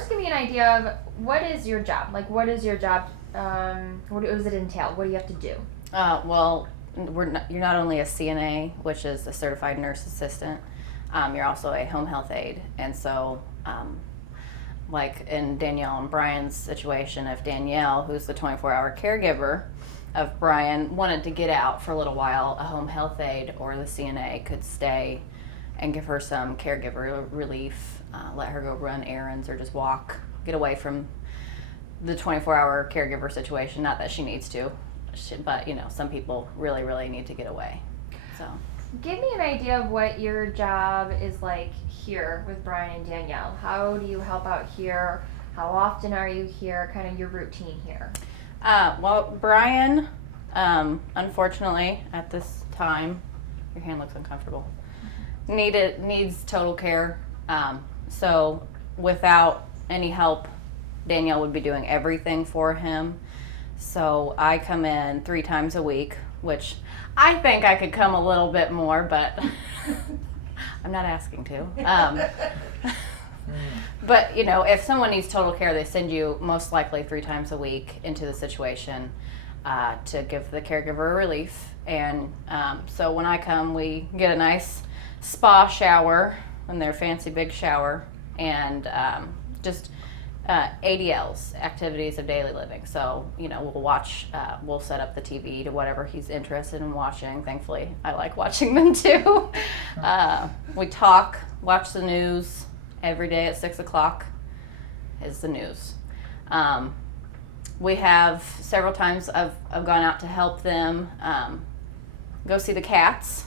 first give me an idea of what is your job? Like, what is your job? What does it entail? What do you have to do? Well, you're not only a CNA, which is a certified nurse assistant, you're also a home health aide. And so, like in Danielle and Brian's situation, if Danielle, who's the 24-hour caregiver of Brian, wanted to get out for a little while, a home health aide or the CNA could stay and give her some caregiver relief, let her go run errands or just walk, get away from the 24-hour caregiver situation. Not that she needs to, but you know, some people really, really need to get away. So, give me an idea of what your job is like here with Brian and Danielle. How do you help out here? How often are you here? Kind of your routine here. Well, Brian, unfortunately, at this time, your hand looks uncomfortable. Needs total care. So without any help, Danielle would be doing everything for him. So I come in 3 times a week, which I think I could come a little bit more, but I'm not asking to. But you know, if someone needs total care, they send you most likely 3 times a week into the situation to give the caregiver relief. And so when I come, we get a nice spa shower in their fancy big shower, and just ADLs, activities of daily living. So, you know, we'll set up the TV to whatever he's interested in watching. Thankfully, I like watching them too. We talk, watch the news. Every day at 6 o'clock is the news. We have several times I've gone out to help them go see the cats,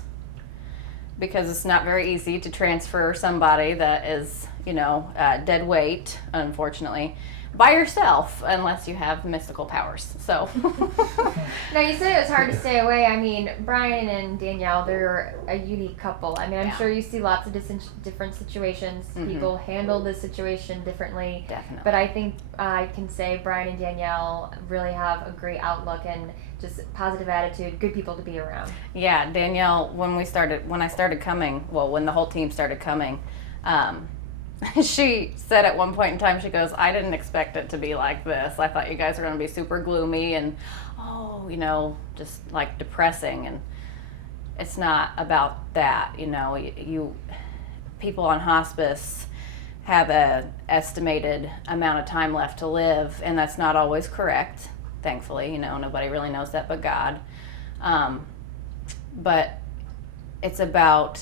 because it's not very easy to transfer somebody that is, you know, dead weight, unfortunately, by yourself, unless you have mystical powers. So. Now, you said it was hard to stay away. I mean, Brian and Danielle, they're a unique couple. I mean, I'm sure you see lots of different situations. Mm-hmm. People handle the situation differently. Definitely. But I think I can say Brian and Danielle really have a great outlook and just positive attitude, good people to be around. Yeah, Danielle, when I started coming, well, when the whole team started coming, she said at one point in time, she goes, I didn't expect it to be like this. I thought you guys were going to be super gloomy and, you know, just like depressing. And it's not about that. You know, people on hospice have an estimated amount of time left to live, and that's not always correct. Thankfully, you know, nobody really knows that but God. But it's about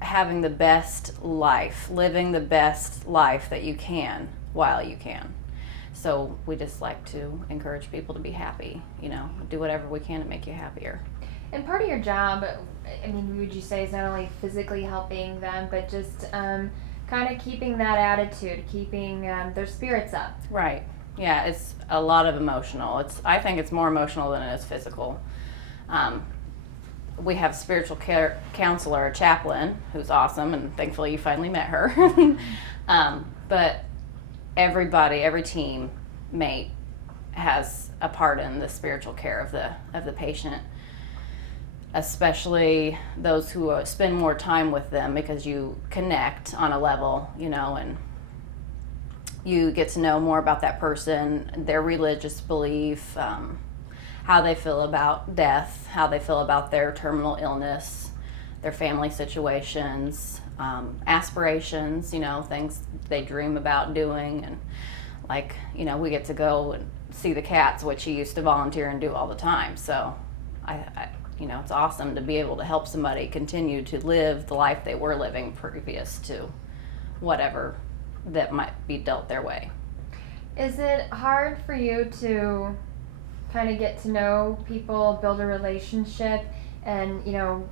having the best life, living the best life that you can while you can. So we just like to encourage people to be happy, you know, do whatever we can to make you happier. And part of your job, I mean, would you say is not only physically helping them, but just kind of keeping that attitude, keeping their spirits up? Right. Yeah, it's a lot of emotional. I think it's more emotional than it is physical. We have a spiritual care counselor, a chaplain, who's awesome, and thankfully you finally met her. But every teammate has a part in the spiritual care of the patient, especially those who spend more time with them, because you connect on a level, you know, and you get to know more about that person, their religious belief, how they feel about death, how they feel about their terminal illness, their family situations, aspirations, you know, things they dream about doing. And like, you know, we get to go and see the cats, which he used to volunteer and do all the time. So I you know, it's awesome to be able to help somebody continue to live the life they were living previous to whatever that might be dealt their way. Is it hard for you to kind of get to know people, build a relationship, and, you know,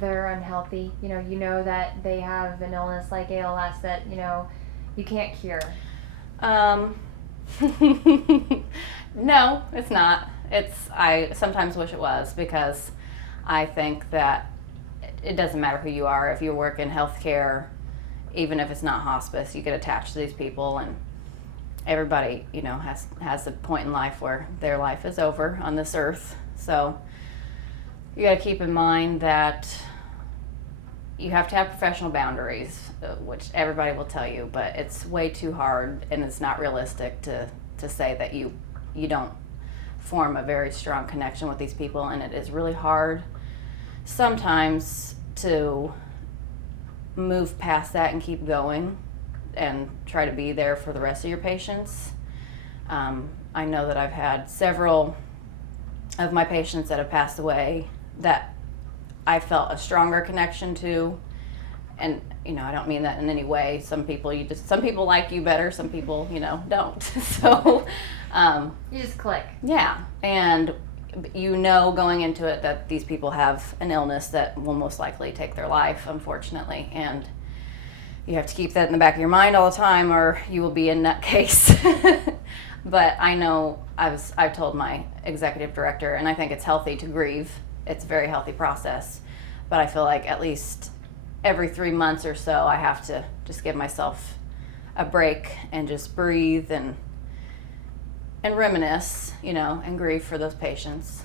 they're unhealthy, you know that they have an illness like ALS that, you know, you can't cure? No, it's not. I sometimes wish it was, because I think that it doesn't matter who you are. If you work in healthcare, even if it's not hospice, you get attached to these people, and everybody, you know, has a point in life where their life is over on this earth. So you got to keep in mind that you have to have professional boundaries, which everybody will tell you, but it's way too hard, and it's not realistic to say that you don't form a very strong connection with these people, and it is really hard sometimes to move past that and keep going and try to be there for the rest of your patients. I know that I've had several of my patients that have passed away that I felt a stronger connection to, and I don't mean that in any way. Some people like you better, some people don't. So you just click. Yeah, and going into it that these people have an illness that will most likely take their life, unfortunately, and you have to keep that in the back of your mind all the time, or you will be in that case. But I know I've told my executive director, and I think it's healthy to grieve. It's a very healthy process, but I feel like at least every 3 months or so I have to just give myself a break and just breathe and reminisce, and grieve for those patients.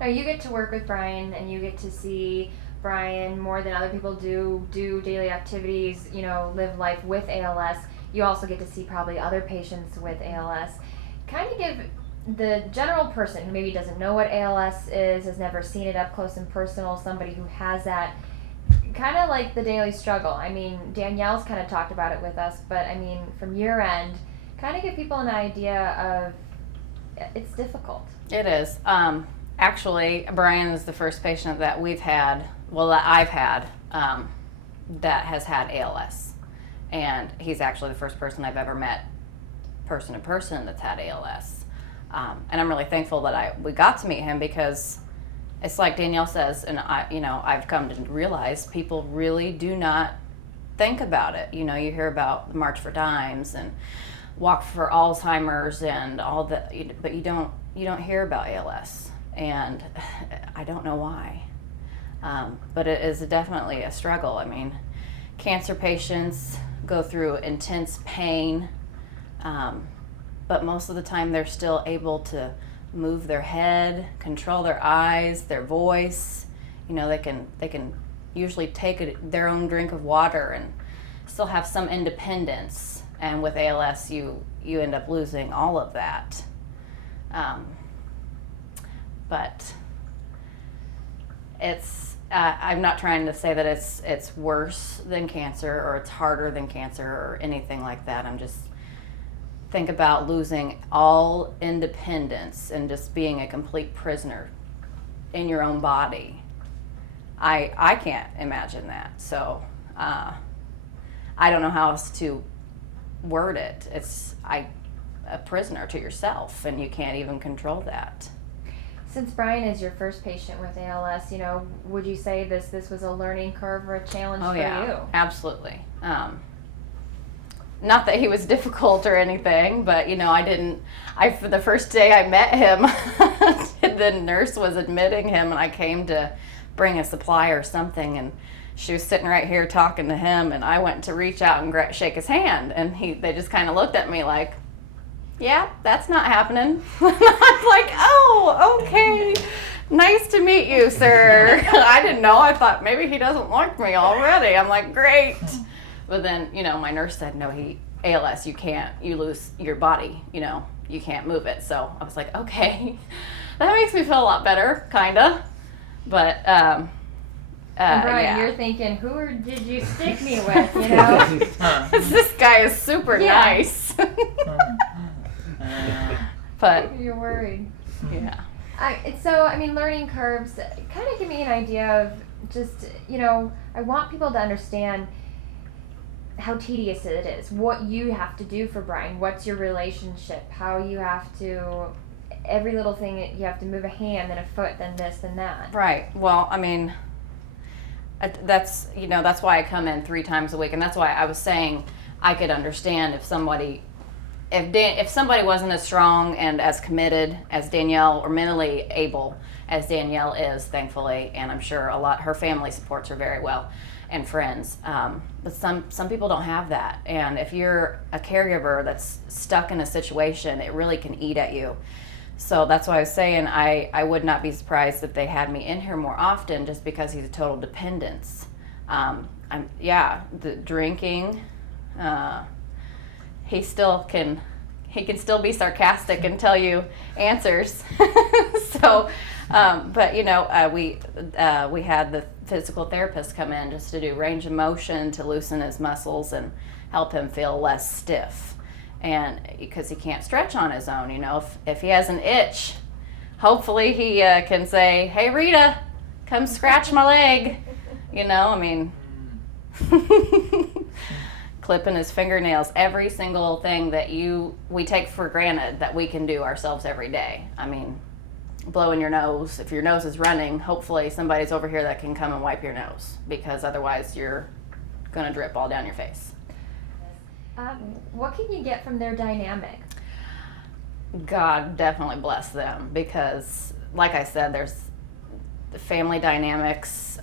Now you get to work with Brian, and you get to see Brian more than other people do daily activities, live life with ALS. You also get to see probably other patients with ALS. Kind of give the general person who maybe doesn't know what ALS is, has never seen it up close and personal, somebody who has that, kind of like the daily struggle. I mean, Danielle's kind of talked about it with us, but I mean, from your end, kind of give people an idea of it's difficult. It is. Actually, Brian is the first patient that I've had, that has had ALS. And he's actually the first person I've ever met person to person that's had ALS. And I'm really thankful that we got to meet him, because it's like Danielle says, and I've come to realize people really do not think about it. You hear about the March for Dimes and Walk for Alzheimer's and all that, but you don't hear about ALS, and I don't know why. But it is definitely a struggle. I mean, cancer patients go through intense pain, but most of the time they're still able to move their head, control their eyes, their voice. They can usually take their own drink of water and still have some independence. And with ALS, you end up losing all of that. But I'm not trying to say that it's worse than cancer or it's harder than cancer or anything like that. I'm just think about losing all independence and just being a complete prisoner in your own body. I can't imagine that. So I don't know how else to word it. It's a prisoner to yourself, and you can't even control that. Since Brian is your first patient with ALS, would you say this was a learning curve or a challenge for you? Absolutely. Not that he was difficult or anything, but for the first day I met him, the nurse was admitting him, and I came to bring a supply or something, and she was sitting right here talking to him, and I went to reach out and shake his hand, and they just kind of looked at me like, yeah, that's not happening. I'm like, oh, okay. Nice to meet you, sir. I didn't know. I thought maybe he doesn't like me already. I'm like, great. But then, my nurse said, no, ALS, you lose your body, you can't move it. So I was like, okay, that makes me feel a lot better, kind of. But, and Brian, yeah. You're thinking, who did you stick me with, This guy is super nice. But you're worried. Yeah. Learning curves kind of give me an idea of just, I want people to understand how tedious it is, what you have to do for Brian, what's your relationship, how you have to, every little thing, you have to move a hand, then a foot, then this, then that. Right. Well, that's why I come in 3 times a week, and that's why I was saying I could understand if somebody wasn't as strong and as committed as Danielle, or mentally able as Danielle is, thankfully, and I'm sure her family supports her very well, and friends. But some people don't have that, and if you're a caregiver that's stuck in a situation, it really can eat at you. So that's why I was saying I would not be surprised if they had me in here more often, just because he's a total dependence. The drinking, he can still be sarcastic and tell you answers. So, but we had the physical therapist come in just to do range of motion to loosen his muscles and help him feel less stiff. And because he can't stretch on his own, if he has an itch, hopefully he can say, "Hey Rita, come scratch my leg." Clipping his fingernails, every single thing that we take for granted that we can do ourselves every day. Blowing your nose, if your nose is running, hopefully somebody's over here that can come and wipe your nose, because otherwise you're gonna drip all down your face. What can you get from their dynamic? God definitely bless them, because like I said, there's the family dynamics,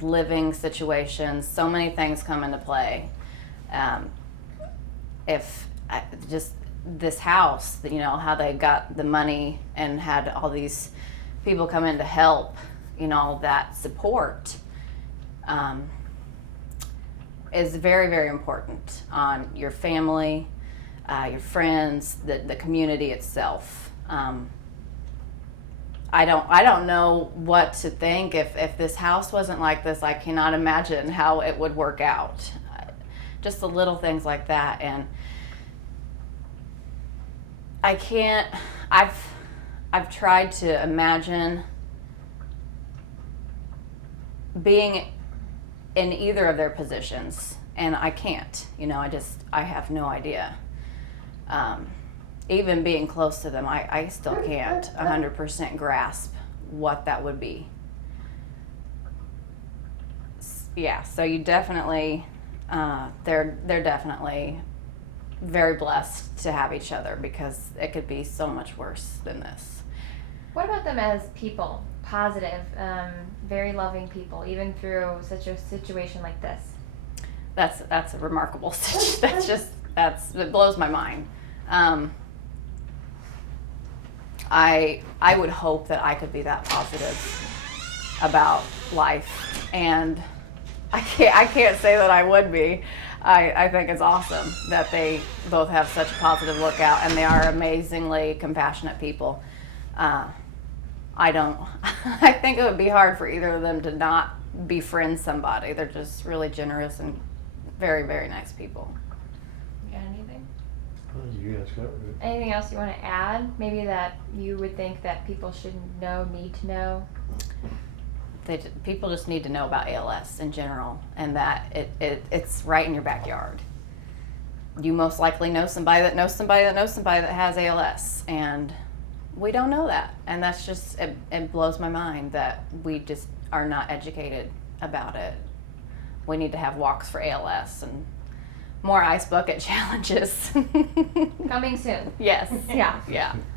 living situations, so many things come into play. Just this house, how they got the money and had all these people come in to help, that support is very, very important on your family, your friends, the community itself. I don't know what to think. If this house wasn't like this, I cannot imagine how it would work out. Just the little things like that. And I've tried to imagine being in either of their positions, and I can't. I have no idea. Even being close to them, I still can't 100% grasp what that would be. Yeah, so you definitely, they're definitely very blessed to have each other, because it could be so much worse than this. What about them as people? Positive, very loving people, even through such a situation like this. That's a remarkable situation. It blows my mind. I would hope that I could be that positive about life, and I can't say that I would be. I think it's awesome that they both have such a positive lookout, and they are amazingly compassionate people. I think it would be hard for either of them to not befriend somebody. They're just really generous and very, very nice people. You got anything? You guys covered it. Anything else you want to add? Maybe that you would think that people should know, need to know? People just need to know about ALS in general, and that it's right in your backyard. You most likely know somebody that knows somebody that knows somebody that has ALS, and we don't know that. And that's just, it blows my mind that we just are not educated about it. We need to have walks for ALS and more ice bucket challenges. Coming soon. Yes. Yeah. Yeah.